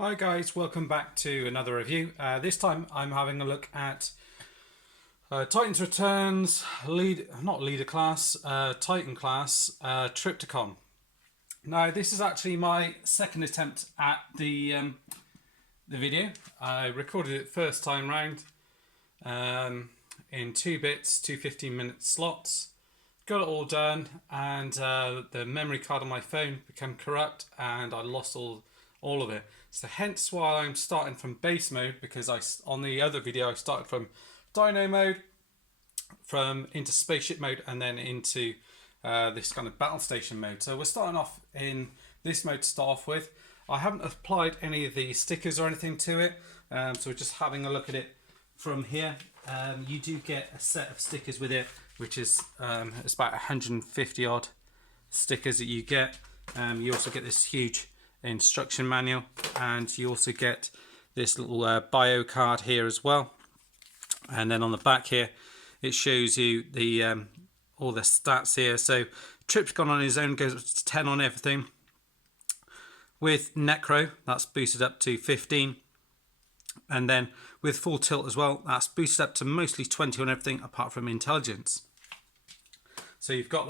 Hi guys, welcome back to another review. This time I'm having a look at Titans Returns Leader Class, Titan Class Trypticon. Now this is actually my second attempt at the video. I recorded it first time round in 2 bits, 2 15-minute slots. Got it all done, and the memory card on my phone became corrupt and I lost all of it. So hence why I'm starting from base mode, because on the other video I started from Dino mode, into Spaceship mode, and then into this kind of battle station mode. So we're starting off in this mode to start off with. I haven't applied any of the stickers or anything to it, so we're just having a look at it from here. You do get a set of stickers with it, which is it's about 150 odd stickers that you get. You also get this huge instruction manual, and you also get this little bio card here as well. And then on the back here it shows you the all the stats here. So Trypticon on his own goes to 10 on everything. With Necro, that's boosted up to 15, and then with Full-Tilt as well, that's boosted up to mostly 20 on everything apart from intelligence. So you've got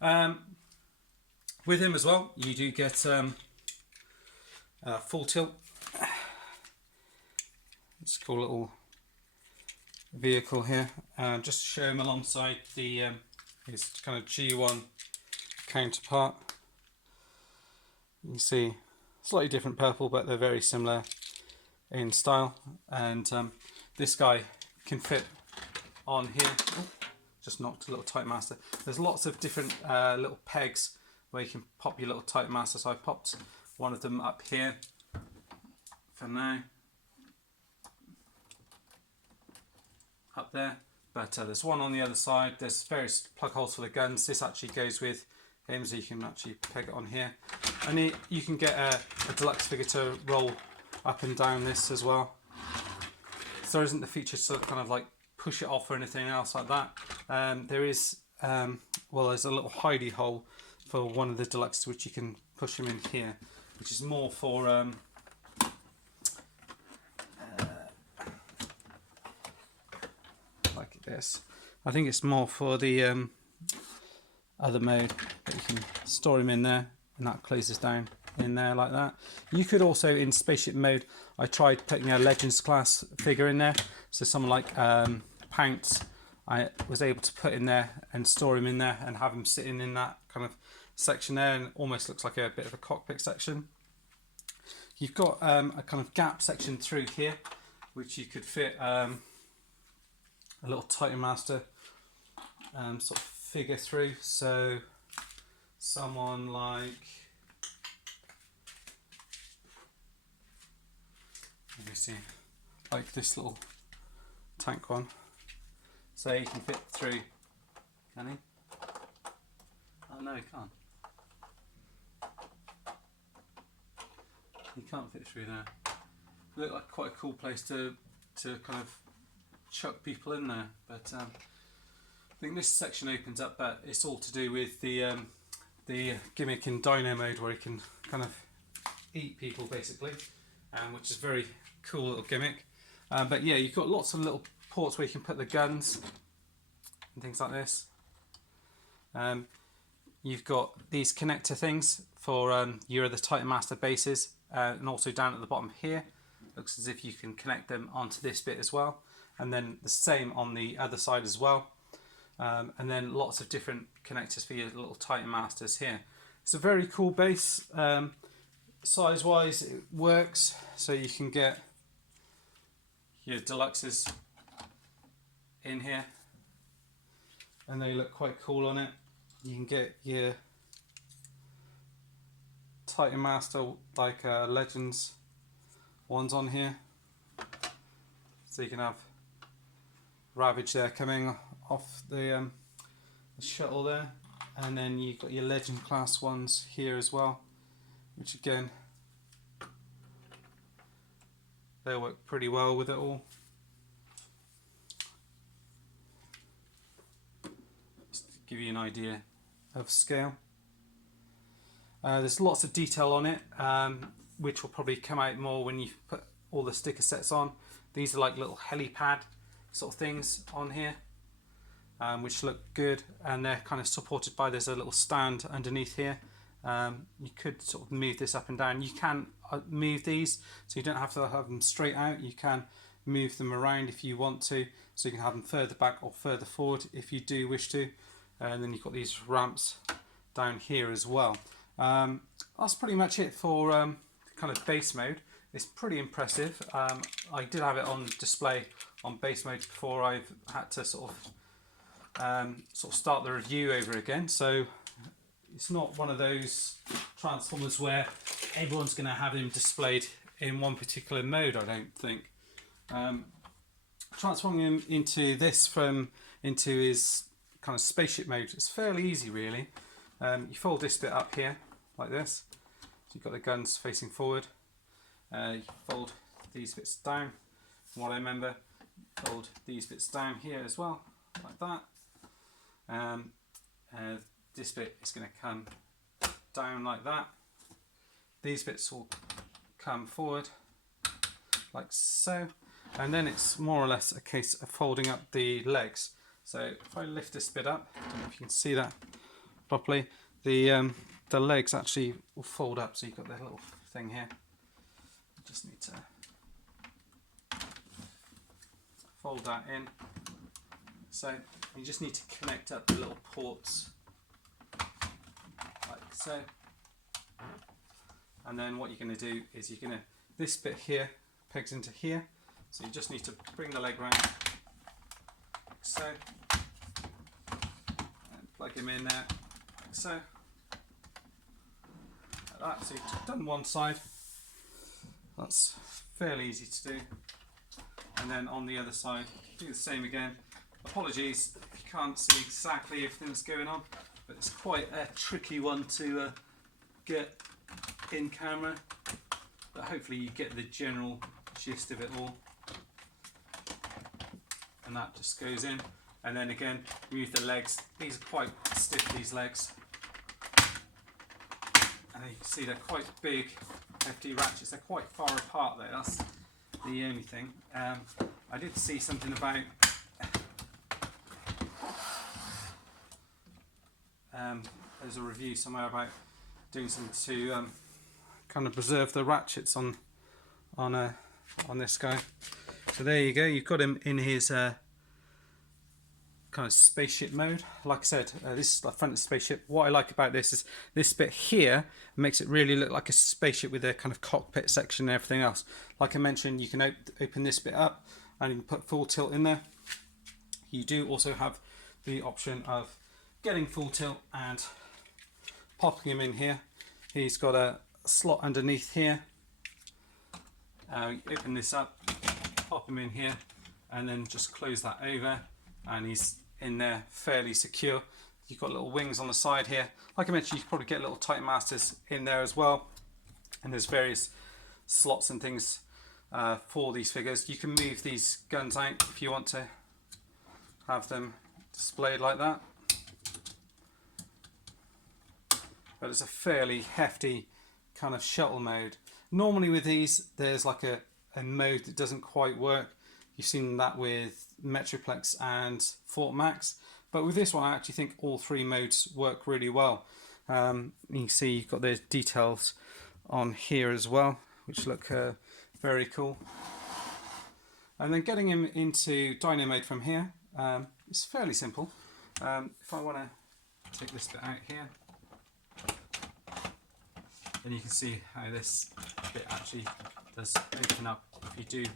that. With him as well, you do get Full-Tilt. It's a cool little vehicle here. Just to show him alongside the his kind of G1 counterpart. You can see slightly different purple, but they're very similar in style. And this guy can fit on here. Oh, just knocked a little Titan Master. There's lots of different little pegs where you can pop your little Titan Master. So I popped one of them up here for now, up there, but there's one on the other side. There's various plug holes for the guns. This actually goes with him, so you can actually peg it on here, and you can get a deluxe figure to roll up and down this as well. So there isn't the feature to kind of like push it off or anything else like that. There is well, there's a little hidey hole for one of the deluxe, which you can push him in here, which is more for like this. I think it's more for the other mode, that you can store him in there, and that closes down in there like that. You could also, in Spaceship mode, I tried putting a Legends class figure in there, so someone like Pounce, I was able to put in there and store him in there and have him sitting in that kind of section there, and it almost looks like a bit of a cockpit section. You've got a kind of gap section through here, which you could fit a little Titan Master sort of figure through. So someone like, let me see, like this little tank one. So you can fit through, can he? Oh no, he can't. You can't fit through there. Look like quite a cool place to kind of chuck people in there, but I think this section opens up, but it's all to do with the gimmick in Dino mode, where you can kind of eat people basically, which is a very cool little gimmick. But yeah, you've got lots of little ports where you can put the guns and things like this. You've got these connector things for your other Titan Master bases, and also down at the bottom here, looks as if you can connect them onto this bit as well, and then the same on the other side as well. And then lots of different connectors for your little Titan Masters here. It's a very cool base. Size wise it works, so you can get your deluxes in here and they look quite cool on it. You can get your Titan Master like Legends ones on here, so you can have Ravage there coming off the shuttle there, and then you've got your Legend class ones here as well, which again, they work pretty well with it all. Just to give you an idea of scale. There's lots of detail on it. which will probably come out more when you put all the sticker sets on. These are like little helipad sort of things on here, which look good, and they're kind of supported by, there's a little stand underneath here. You could sort of move this up and down. You can move these, so you don't have to have them straight out. You can move them around if you want to, so you can have them further back or further forward if you do wish to. And then you've got these ramps down here as well. That's pretty much it for kind of base mode. It's pretty impressive. I did have it on display on base mode before I've had to sort of start the review over again. So it's not one of those Transformers where everyone's going to have him displayed in one particular mode, I don't think. Transforming him into this into his kind of spaceship mode, it's fairly easy really. You fold this bit up here like this, so you've got the guns facing forward. You fold these bits down, from what I remember. Fold these bits down here as well, like that. This bit is going to come down like that. These bits will come forward like so, and then it's more or less a case of folding up the legs. So if I lift this bit up, I don't know if you can see that properly, the legs actually will fold up, so you've got the little thing here. You just need to fold that in. So you just need to connect up the little ports like so. And then what you're going to do is you're going to, this bit here pegs into here, so you just need to bring the leg round like so, and plug him in there like so, like that. So you've done one side, that's fairly easy to do, and then on the other side do the same again. Apologies if you can't see exactly everything that's going on, but it's quite a tricky one to get in camera, but hopefully you get the general gist of it all. And that just goes in, and then again move the legs. These are quite stiff, these legs, and you can see they're quite big, hefty ratchets. They're quite far apart though, that's the only thing. I did see something about there's a review somewhere about doing something to kind of preserve the ratchets on this guy. So there you go, you've got him in his kind of spaceship mode. Like I said, this is the front of the spaceship. What I like about this is this bit here makes it really look like a spaceship with a kind of cockpit section and everything else. Like I mentioned, you can open this bit up and you can put full tilt in there. You do also have the option of getting full tilt and popping him in here. He's got a slot underneath here. You open this up, pop him in here, and then just close that over, and he's in there fairly secure. You've got little wings on the side here. Like I mentioned, you can probably get little Titan Masters in there as well, and there's various slots and things for these figures. You can move these guns out if you want to have them displayed like that. But it's a fairly hefty kind of shuttle mode. Normally with these, there's like a mode that doesn't quite work. You've seen that with Metroplex and Fort Max, but with this one I actually think all three modes work really well. You can see you've got the details on here as well, which look very cool. And then getting him into Dino mode from here is fairly simple. If I want to take this bit out here, and you can see how this bit actually does open up. If you do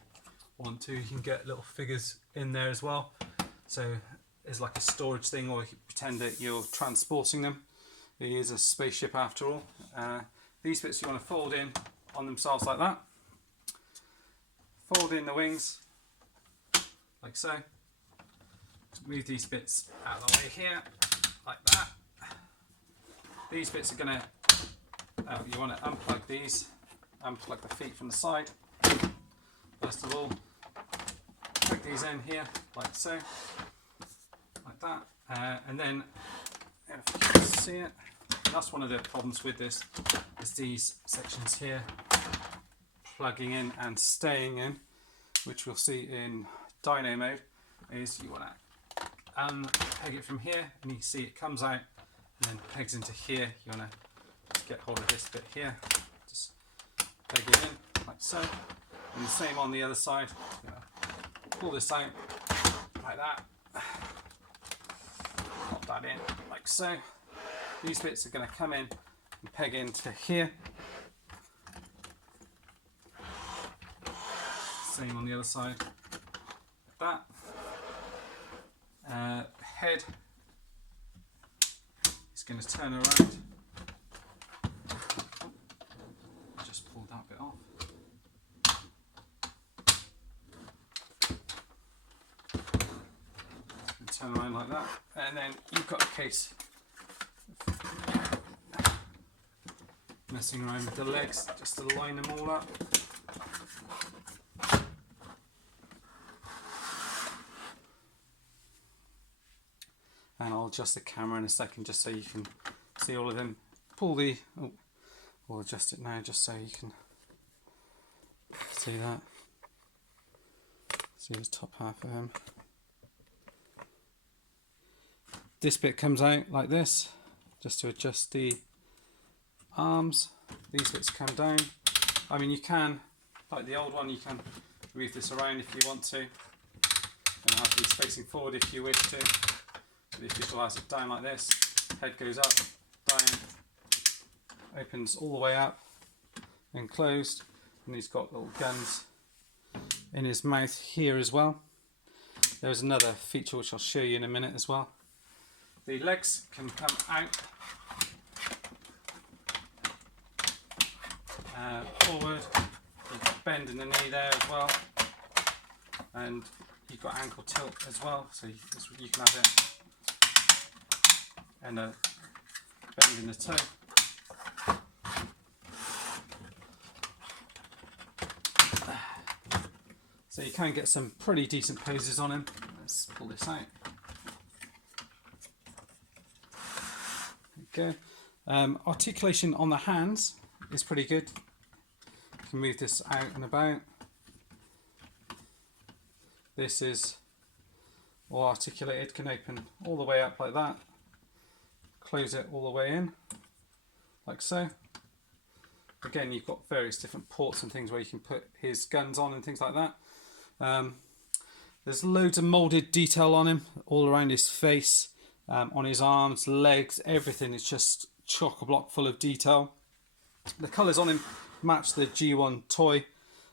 want to, you can get little figures in there as well. So it's like a storage thing, or you can pretend that you're transporting them. It is a spaceship after all. These bits you want to fold in on themselves like that. Fold in the wings like so. Move these bits out of the way here, like that. These bits are going to you want to unplug these, unplug the feet from the side. First of all, plug these in here, like so, like that, and then if you can see it, that's one of the problems with this, is these sections here plugging in and staying in, which we'll see in Dino mode, is you want to peg it from here, and you can see it comes out and then pegs into here. You want to get hold of this bit here, just peg it in like so, and the same on the other side. Pull this out like that, pop that in like so. These bits are going to come in and peg into here. Same on the other side, like that. Head is going to turn around. Just pull that bit off. Turn around like that, and then you've got a case messing around with the legs just to line them all up. And I'll adjust the camera in a second just so you can see all of them. Pull the, we'll adjust it now just so you can see that. See the top half of him. This bit comes out like this, just to adjust the arms. These bits come down. I mean, you can, like the old one, you can move this around if you want to, and have these facing forward if you wish to. The official has it down like this. Head goes up, down, opens all the way up, and closed. And he's got little guns in his mouth here as well. There's another feature which I'll show you in a minute as well. The legs can come out, forward, you've got bend in the knee there as well, and you've got ankle tilt as well, so you can have it, and a bend in the toe. So you can get some pretty decent poses on him. Let's pull this out. Okay. Articulation on the hands is pretty good. You can move this out and about. This is all articulated, can open all the way up like that. Close it all the way in, like so. Again, you've got various different ports and things where you can put his guns on and things like that. There's loads of moulded detail on him, all around his face. On his arms, legs, everything. It's just chock-a-block full of detail. The colours on him match the G1 toy,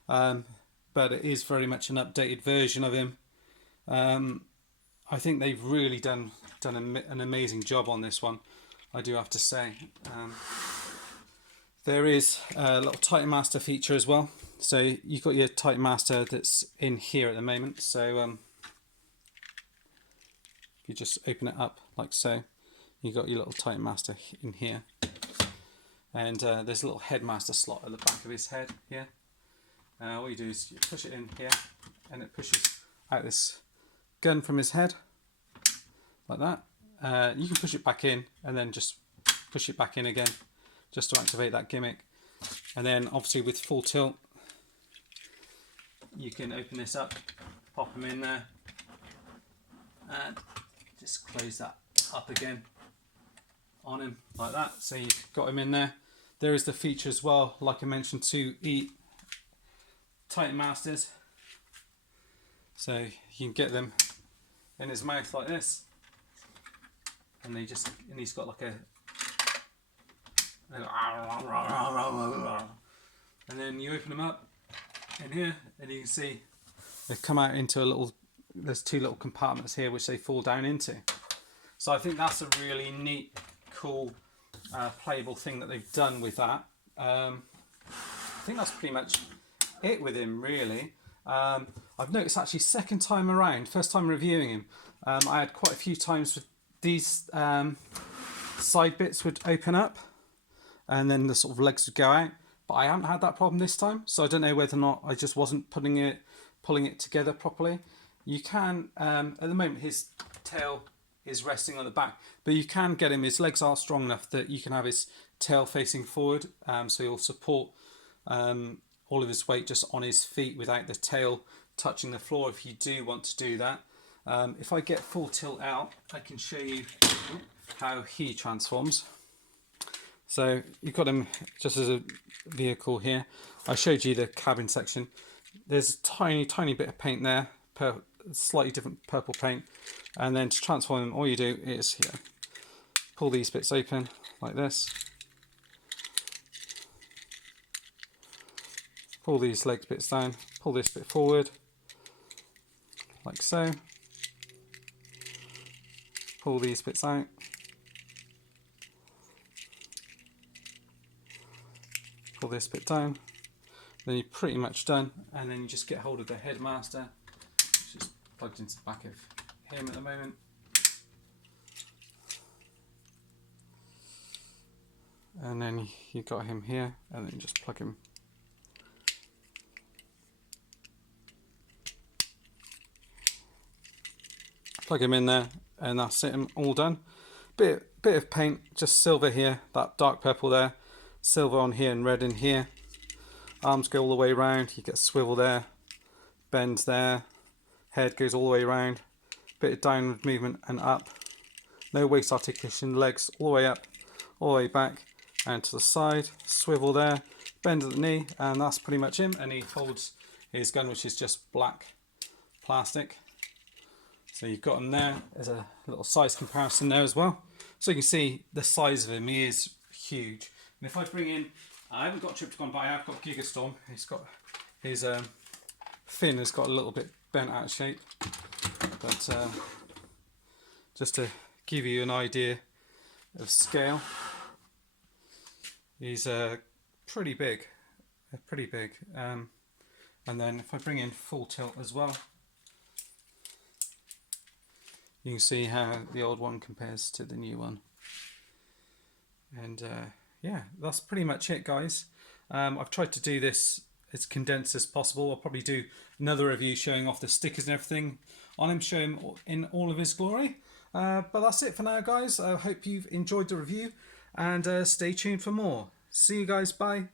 but it is very much an updated version of him. I think they've really done an amazing job on this one, I do have to say. There is a little Titan Master feature as well. So you've got your Titan Master that's in here at the moment. So you just open it up like so, you've got your little Titan Master in here, and there's a little headmaster slot at the back of his head here. What you do is you push it in here, and it pushes out this gun from his head like that. You can push it back in and then just push it back in again just to activate that gimmick. And then obviously with full tilt you can open this up, pop them in there, and just close that up again on him like that. So you've got him in there. There is the feature as well, like I mentioned, to eat Titan Masters. So you can get them in his mouth like this, and he's got like a, and then you open them up in here, and you can see they come out into a little, there's two little compartments here which they fall down into. So I think that's a really neat, cool, playable thing that they've done with that. I think that's pretty much it with him, really. I've noticed actually second time around, first time reviewing him, I had quite a few times with these side bits would open up and then the sort of legs would go out, but I haven't had that problem this time, so I don't know whether or not I just wasn't pulling it together properly. You can, at the moment his tail is resting on the back, but you can get him, his legs are strong enough that you can have his tail facing forward, so he'll support all of his weight just on his feet without the tail touching the floor if you do want to do that. If I get full tilt out, I can show you how he transforms. So you've got him just as a vehicle here. I showed you the cabin section. There's a tiny bit of paint there, slightly different purple paint. And then to transform him, all you do is here, pull these bits open like this. Pull these legs bits down, pull this bit forward, like so. Pull these bits out. Pull this bit down. Then you're pretty much done, and then you just get hold of the headmaster, which is plugged into the back of him at the moment. And then you got him here, and then you just plug him. Plug him in there, and that's it, all done. Bit of paint, just silver here, that dark purple there, silver on here and red in here. Arms go all the way around, you get swivel there, bends there, head goes all the way around, bit of downward movement and up. No waist articulation, legs all the way up, all the way back and to the side, swivel there, bend at the knee, and that's pretty much him. And he holds his gun, which is just black plastic. So you've got him there. There's a little size comparison there as well. So you can see the size of him, he is huge. And if I bring in, I haven't got Trypticon, but I have got Gigastorm. He's got his fin has got a little bit bent out of shape. But just to give you an idea of scale, he's pretty big, and then if I bring in full tilt as well, you can see how the old one compares to the new one. And yeah, that's pretty much it, guys. I've tried to do this as condensed as possible. I'll probably do another review showing off the stickers and everything on him, show him in all of his glory. But that's it for now, guys. I hope you've enjoyed the review, and stay tuned for more. See you guys, bye.